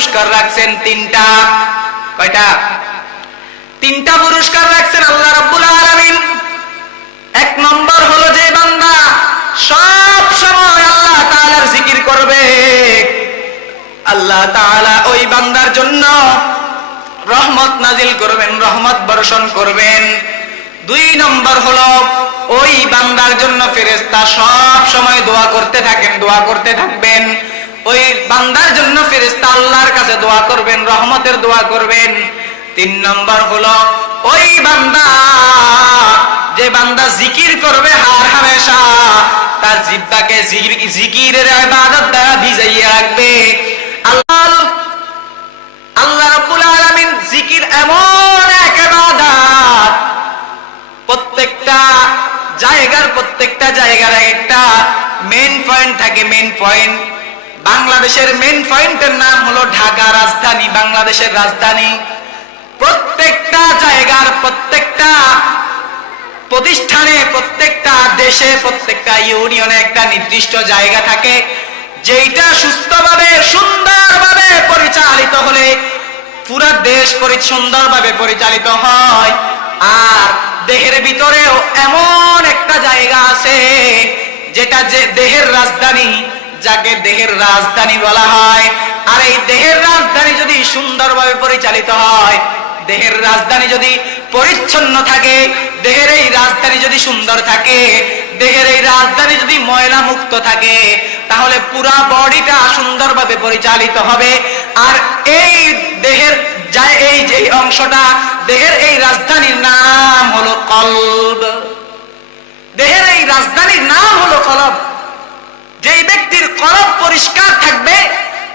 পুরস্কার রাখছেন তিনটা। কয়টা? তিনটা পুরস্কার রাখছেন আল্লাহ রাব্বুল আলামিন। এক নম্বর হলো যে বান্দা সব সময় আল্লাহ তাআলার জিকির করবে। আল্লাহ তাআলা ওই বান্দার জন্য রহমত নাজিল করবেন, রহমত বর্ষণ করবেন। দুই নম্বর হলো ওই বান্দার জন্য ফেরেশতা সব সময় দোয়া করতে থাকেন, দোয়া করতে থাকবেন। ওই বান্দার জন্য ফেরেশতা আল্লাহর কাছে দোয়া করবেন, রহমতের দোয়া করবেন। তিন নম্বর হলো, ওই বান্দা, যে বান্দা জিকির করবে হার হামেশা, তার জিব্বাকে জিকির- জিকিরের ইবাদত দ্বারা ভিজাইয়ে রাখবে। আল্লাহ আল্লাহ রাব্বুল আলামিন জিকির এমন এক ইবাদত। প্রত্যেকটা জায়গার প্রত্যেকটা জায়গার একটা মেইন পয়েন্ট থাকে মেইন পয়েন্ট বাংলাদেশের মেন পয়েন্টের নাম হলো ঢাকা রাজধানী, বাংলাদেশের রাজধানী। প্রত্যেকটা জায়গার প্রত্যেকটা প্রতিষ্ঠানে, প্রত্যেকটা দেশে, প্রত্যেকটা ইউনিয়নে একটা নির্দিষ্ট জায়গা থাকে, যেইটা সুস্থভাবে, সুন্দরভাবে পরিচালিত হলে পুরা দেশ সুন্দরভাবে পরিচালিত হয়। আর দেহের ভিতরেও এমন একটা জায়গা আছে, যেটা যে দেহের রাজধানী যাকে দেহের রাজধানী বলা হয়। আর এই দেহের রাজধানী যদি সুন্দরভাবে পরিচালিত হয়, দেহের রাজধানী যদি পরিচ্ছন্ন থাকে, দেহের এই রাজধানী যদি সুন্দর থাকে, দেহের এই রাজধানী যদি ময়লা মুক্ত থাকে, তাহলে পুরা বডিটা সুন্দরভাবে পরিচালিত হবে। আর এই দেহের যায়, এই যে অংশটা, দেহের এই রাজধানীর নাম হলো কলব। দেহের এই রাজধানীর নাম হলো কলব। যেই ব্যক্তির কলব পরিষ্কার থাকবে,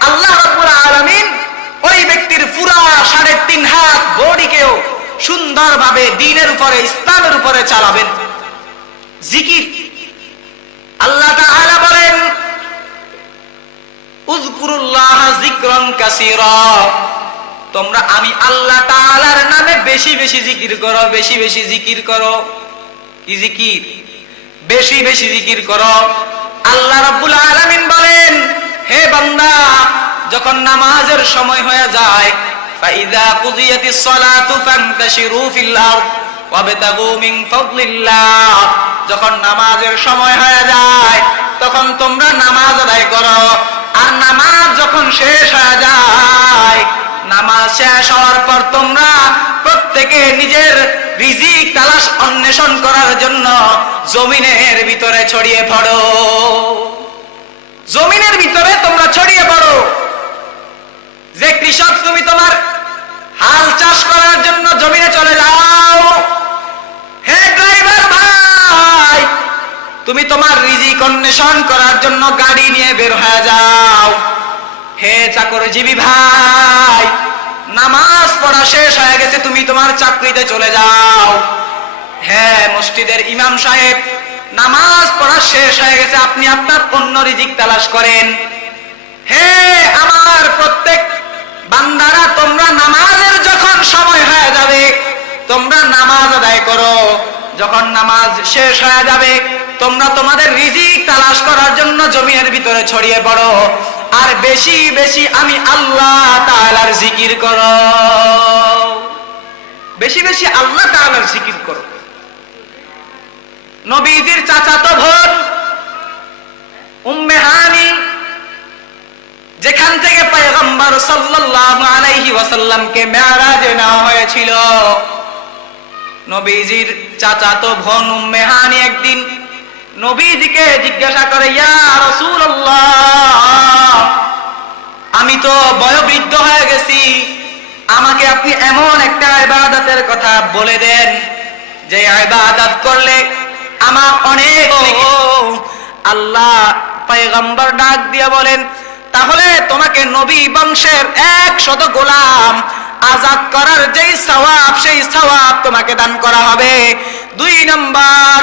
আল্লাহ আলামিন ওই ব্যক্তির পুরা সাড়ে তিন হাত বডিকেও সুন্দরভাবে দিনের উপরে, ইসলামের উপরে চালাবেন। জিকির। আল্লাহ বলেন তোমরা আমি আল্লাহ তাআলার নামে বেশি বেশি জিকির করো, বেশি বেশি জিকির করো। কি জিকির? বেশি বেশি জিকির করো। আল্লাহ রাব্বুল আলামিন বলেন, হে বান্দা, যখন নামাজের সময় হয়ে যায়, ফাইদা কুযিয়াতিস সালাতু ফানতাশিরু ফিল আরদ ওয়াবতাগু মিন ফাদলিল্লাহ। যখন নামাজের সময় হয়ে যায়, তখন তোমরা নামাজ আদায় করো। আর নামাজ যখন শেষ হয়ে যায়, নামাজ শেষ হওয়ার পর তোমরা প্রত্যেকে নিজের রিজিক, তালাশ, অন্বেষণ করার জন্য জমিনের ভিতরে ছড়িয়ে পড়ো। জমিনের ভিতরে তোমরা ছড়িয়ে পড়ো। যে কৃষক তুমি তোমার হাল চাষ করার জন্য জমিনে চলে যাও তুমি তোমার রিজিক অন্বেষণ করার জন্য গাড়ি নিয়ে বের হয়ে যাও। হে চাকরজীবী ভাই, নামাজ পড়া শেষ হয়ে গেছে, তুমি তোমার চাকরিতে চলে যাও। হ্যাঁ মসজিদের ইমাম সাহেব, নামাজ পড়া শেষ হয়ে গেছে, আপনি আপনার অন্য রিজিক তালাশ করেন। হে আমার প্রত্যেক বান্দারা, তোমরা নামাজের যখন সময় হয়ে যাবে, তোমরা নামাজ আদায় করো। যখন নামাজ শেষ হয়ে যাবে তোমরা তোমাদের রিজিক তালাশ করার জন্য জমিনের ভিতরে ছড়িয়ে পড়ো। আর বেশি বেশি আমি আল্লাহ তাআলার জিকির করো। বেশি বেশি আল্লাহ তাআলার জিকির করো। নবীজির চাচাতো বোন, উম্মে হানি, যেখান থেকে পয়গম্বর সাল্লাল্লাহু আলাইহি ওয়াসাল্লামকে মেরাজে নেওয়া হয়েছিল। নবীজির চাচাতো বোন উম্মে হানি একদিন নবীজিকে জিজ্ঞাসা করে ইয়া রাসূলুল্লাহ আমি তো বয়োবৃদ্ধ হয়ে গেছি। আমাকে আপনি এমন একটা ইবাদতের কথা বলে দেন যে ইবাদত করলে আমার অনেক নেকি। আল্লাহ পয়গম্বর ডাক দিয়ে বলেন তাহলে তোমাকে নবী বংশের এক শত গোলাম আজাদ করার যেই সওয়াব সেই সওয়াব তোমাকে দান করা হবে। দুই নম্বর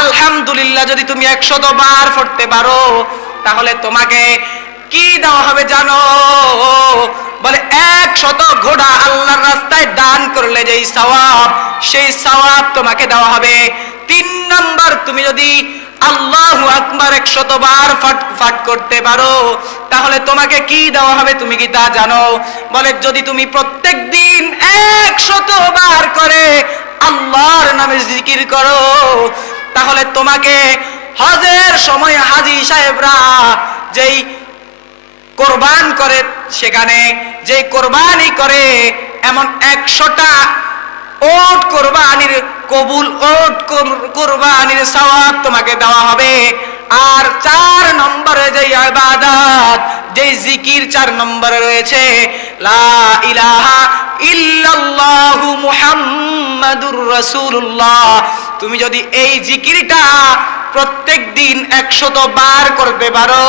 আলহামদুলিল্লাহ, যদি তুমি একশত বার পড়তে পারো, তাহলে তোমাকে কি দেওয়া হবে জানো? বলে এক শত ঘোড়া আল্লাহর রাস্তায় দান করলে যেই সওয়াব, সেই সওয়াব তোমাকে দেওয়া হবে। তিন নম্বর, তুমি যদি আল্লাহু আকবার একশত বার ফাট ফাট করতে পারো, তাহলে তোমাকে কি দেওয়া হবে তুমি কি তা জানো? বলে, যদি তুমি প্রত্যেক দিন একশত বার করে আল্লাহর নামে জিকির করো তাহলে তোমাকে হজের সময় হাজি সাহেবরা যেই কোরবান করে, সেখানে যে কোরবানি করে, এমন একশোটা ওট কোরবানির, কবুল ওট কোর- কোরবানির সওয়াব তোমাকে দেওয়া হবে। আর চার নম্বরে যে ইবাদত যে জিকির চার নম্বরে রয়েছে, লা ইলাহা ইল্লাল্লাহু মুহাম্মাদুর রাসূলুল্লাহ। তুমি যদি এই জিকিরটা প্রত্যেক দিন একশত বার করতে পারো,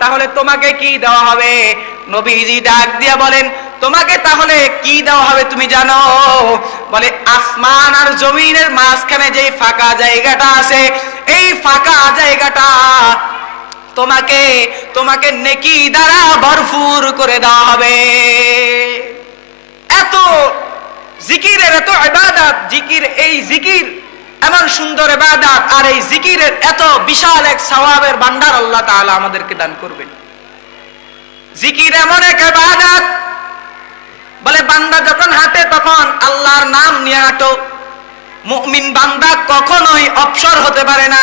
তাহলে তোমাকে কি দেওয়া হবে? নবীজি ডাক দিয়া বলেন, তোমাকে তাহলে কি দেওয়া হবে তুমি জানো? বলে, আসমান আর জমিনের মাঝখানে যেই ফাঁকা জায়গাটা আছে, এই ফাঁকা জায়গাটা তোমাকে তোমাকে নেকি দ্বারা ভরপুর করে দেওয়া হবে। এত জিকিরের এত ইবাদত, জিকির, এই জিকির, এমন সুন্দর ইবাদত আর এই জিকিরের এত বিশাল এক সওয়াবের ভান্ডার আল্লাহ তাআলা আমাদেরকে দান করবেন। জিকির এমন এক ইবাদত, বলে বান্দা যখন হাঁটে তখন আল্লাহর নাম নিয়ে হাঁটো। মুমিন বান্দা কখনোই অপসর হতে পারে না।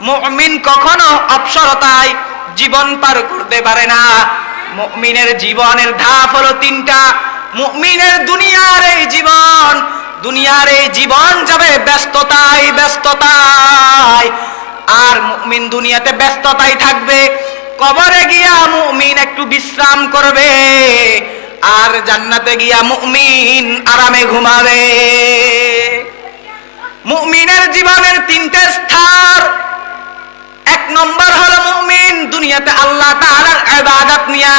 মুমিন কখনো অপসরতায় জীবন পার করতে পারে না। মুমিনের জীবনের ধাপ হলো তিনটা। মুমিনের দুনিয়ার এই জীবন, দুনিয়ার এই জীবন যাবে ব্যস্ততায় ব্যস্ততায়। আর মুমিন দুনিয়াতে ব্যস্ততাই থাকবে। কবরে গিয়া মুমিন একটু বিশ্রাম করবে। আর জান্নাতে গিয়া মুমিন আরামে ঘুমাবে। মুমিনের জীবনের তিনটে স্তর। নম্বর হলো মুমিন, দুনিয়াতে আল্লাহ তাআলার ইবাদত নিয়া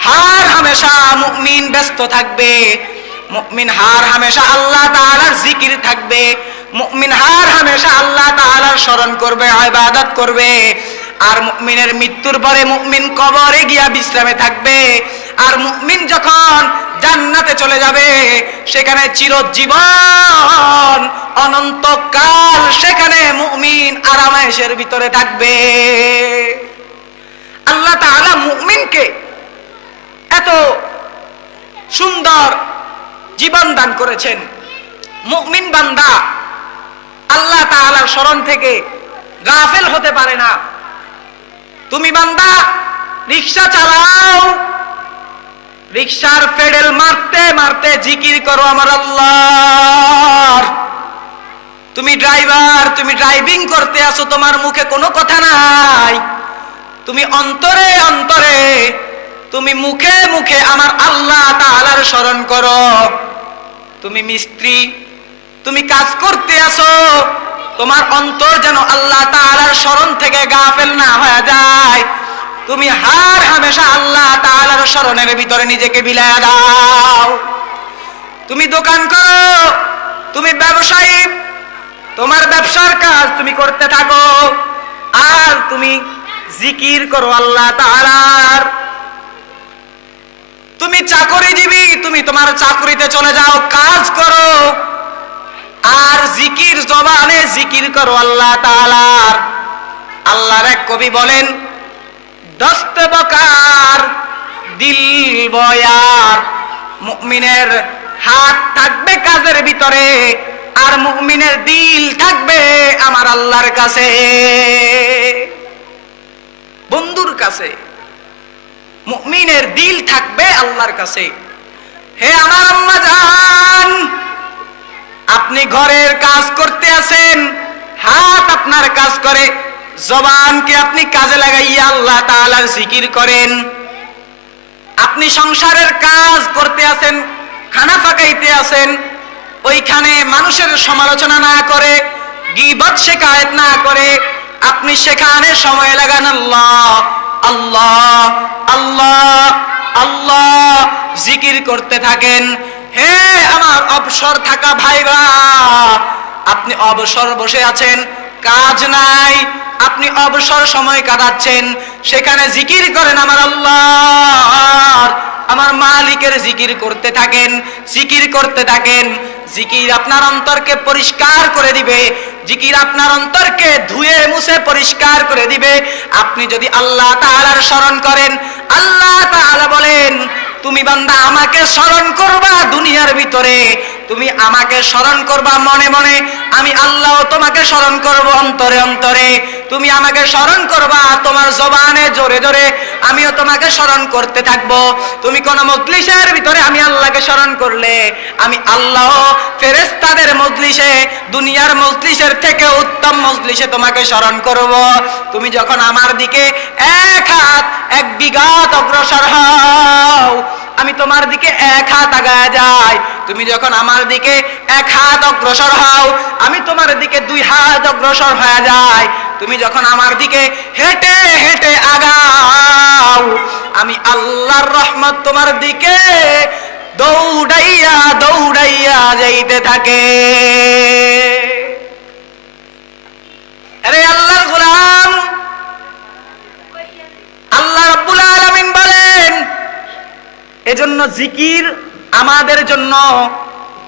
হার হামেশা মুমিন ব্যস্ত থাকবে। মুমিন হার হামেশা আল্লাহ তাআলার জিকির থাকবে। মুমিন হার হামেশা আল্লাহ তাআলার স্মরণ করবে, ইবাদত করবে। আর মুমিনের মৃত্যুর পরে মুমিন কবরে গিয়া বিশ্রামে থাকবে। আর মুমিন যখন জান্নাতে চলে যাবে। সেখানে চিরজীবন অনন্তকাল সেখানে মুমিন আরামায়েশের ভিতরে থাকবে। আল্লাহ তাআলা মুমিনকে এত সুন্দর জীবন দান করেছেন। মুমিন বান্দা আল্লাহ তাআলার স্মরণ থেকে গাফেল হতে পারে না। তুমি বান্দা, রিক্সা চালাও রিক্সার পেডেল মারতে মারতে জিকির করো আমার আল্লাহ তুমি ড্রাইভার, তুমি ড্রাইভিং করতে আসো, তোমার মুখে কোনো কথা নাই। তুমি অন্তরে অন্তরে, তুমি মুখে মুখে আমার আল্লাহ তাআলার স্মরণ করো। তুমি মিস্ত্রি, তুমি কাজ করতে আসো, তোমার অন্তর যেন আল্লাহ তাআলার স্মরণ থেকে গাফেল না হয়ে যায়। তুমি হার হামেশা আল্লাহ তাআলার স্মরণের ভিতরে নিজেকে বিলায়া দাও। তুমি দোকান করো, তুমি ব্যবসায়ী, তোমার ব্যবসার কাজ তুমি করতে থাকো। আর তুমি জিকির করো আল্লাহ তাআলার। তুমি চাকরিজীবী, তুমি তোমার চাকরিতে চলে যাও, কাজ করো। আর জিকির জবানে জিকির করো আল্লাহ তাআলার। আল্লাহর এক কবি বলেন দস্তে বকার, দিল বয়ার। মুমিনের হাত থাকবে কাজের ভিতরে, আর মুমিনের দিল থাকবে আমার আল্লাহর কাছে। বন্ধুর কাছে, মুমিনের দিল থাকবে আল্লাহর কাছে। হে আমার আম্মা জান, আপনি ঘরের কাজ করতে আছেন, হাত আপনার কাজ করে জবানকে আপনি কাজে লাগাইয়া আল্লাহ তাআলার জিকির করেন। আপনি সংসারের কাজ করতে আছেন, খানা ফাঁকাইতে আছেন, ওইখানে মানুষের সমালোচনা না করে, গিবত শেখায়ত না করে, আপনি সেখানে সময় লাগান, আল্লাহ আল্লাহ আল্লাহ আল্লাহ, জিকির করতে থাকেন। হে আমার অবসর থাকা ভাইরা, আপনি অবসর বসে আছেন কাজ নাই, আপনি অবসর সময় কাটাচ্ছেন, সেখানে জিকির করেন আমার আল্লাহ। আমার মালিকের জিকির করতে থাকেন, জিকির করতে থাকেন। জিকির আপনার অন্তরকে পরিষ্কার করে দিবে, জিকির আপনার অন্তরকে ধুয়ে মুছে পরিষ্কার করে দিবে। আপনি যদি আল্লাহ তাআলার স্মরণ করেন, আল্লাহ তাআলা বলেন তুমি বান্দা আমাকে স্মরণ করবা দুনিয়ার ভিতরে। তুমি আমাকে স্মরণ করবা মনে মনে। আমি আল্লাহ তোমাকে স্মরণ করব অন্তরে অন্তরে। তুমি আমাকে স্মরণ করবা তোমার জবানে জোরে জোরে। আমিও তোমাকে স্মরণ করতে থাকব। তুমি কোন মজলিসের ভিতরে আমি আল্লাহকে স্মরণ করলে, আমি আল্লাহ ফেরেস্তাদের মজলিসে, দুনিয়ার মজলিসের থেকে উত্তম মজলিসে তোমাকে স্মরণ করব। তুমি যখন আমার দিকে এক হাত, এক বিঘাত অগ্রসর হও আমি তোমার দিকে এক হাত আগায় যাই। তুমি যখন আমার দিকে এক হাত অগ্রসর হও, আমি তোমার দিকে দুই হাত অগ্রসর হয়ে যাই। তুমি যখন আমার দিকে হেঁটে হেঁটে আগাও, আমি আল্লাহর রহমত তোমার দিকে দৌড়াইয়া দৌড়াইয়া যাইতে থাকে। আরে আল্লাহর গোলাম আল্লাহ রাব্বুল আলামিন বলেন এজন্য জিকির আমাদের জন্য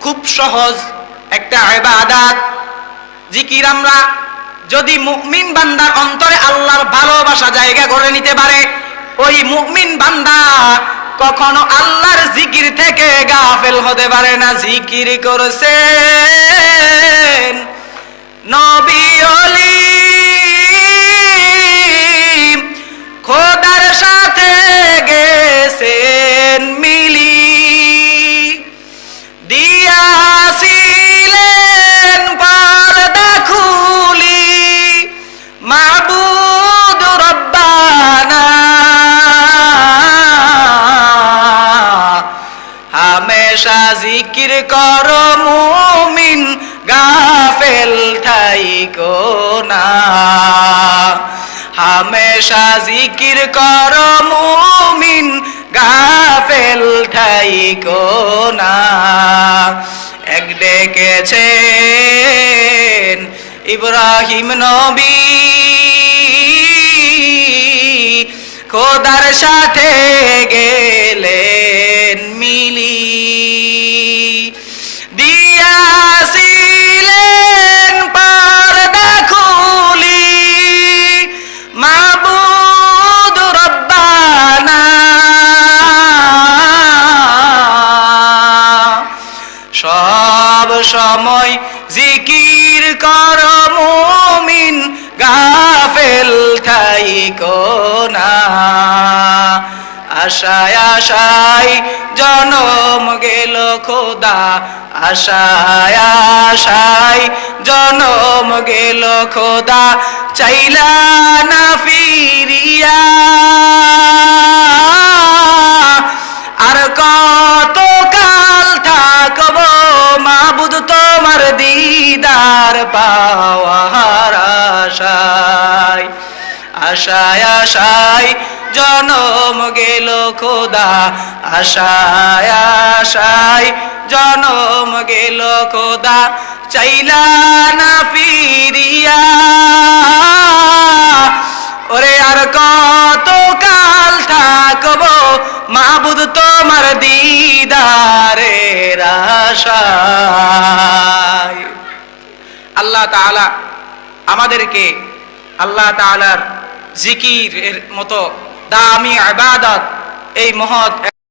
খুব সহজ একটা ইবাদত। জিকির আমরা যদি মুমিন বান্দার অন্তরে আল্লাহর ভালোবাসা জায়গা করে নিতে পারে, ওই মুমিন বান্দা কখনো আল্লাহর জিকির থেকে গাফেল হতে পারে না। জিকির করছেন নবী অলি। ঠাইকো না। হামেশা জিকির কর মুমিন, গাফেল ঠাইকো না। এক ডেকেছেন ইব্রাহিম নবী, খোদার সাথে গেলেন আশায় আশায় জনম গেল খোদা। আশায় আশায় জনম গেল খোদা। চাইলা না ফিরিয়া। আর কত কাল থাকব মাবুদ তোমার দিদার পাওয়ার আশায় আশায় জনম গেল খোদা। আশায় আশায় জনম গেল খোদা। চাইলা না ফিরিয়া। ওরে আর কত কাল থাকব মাবুদ তোমার আশায়। আল্লাহ তাআলা আমাদেরকে, আল্লাহ তাআলার জিকির এর মতো দামি আবাদত এই মহৎ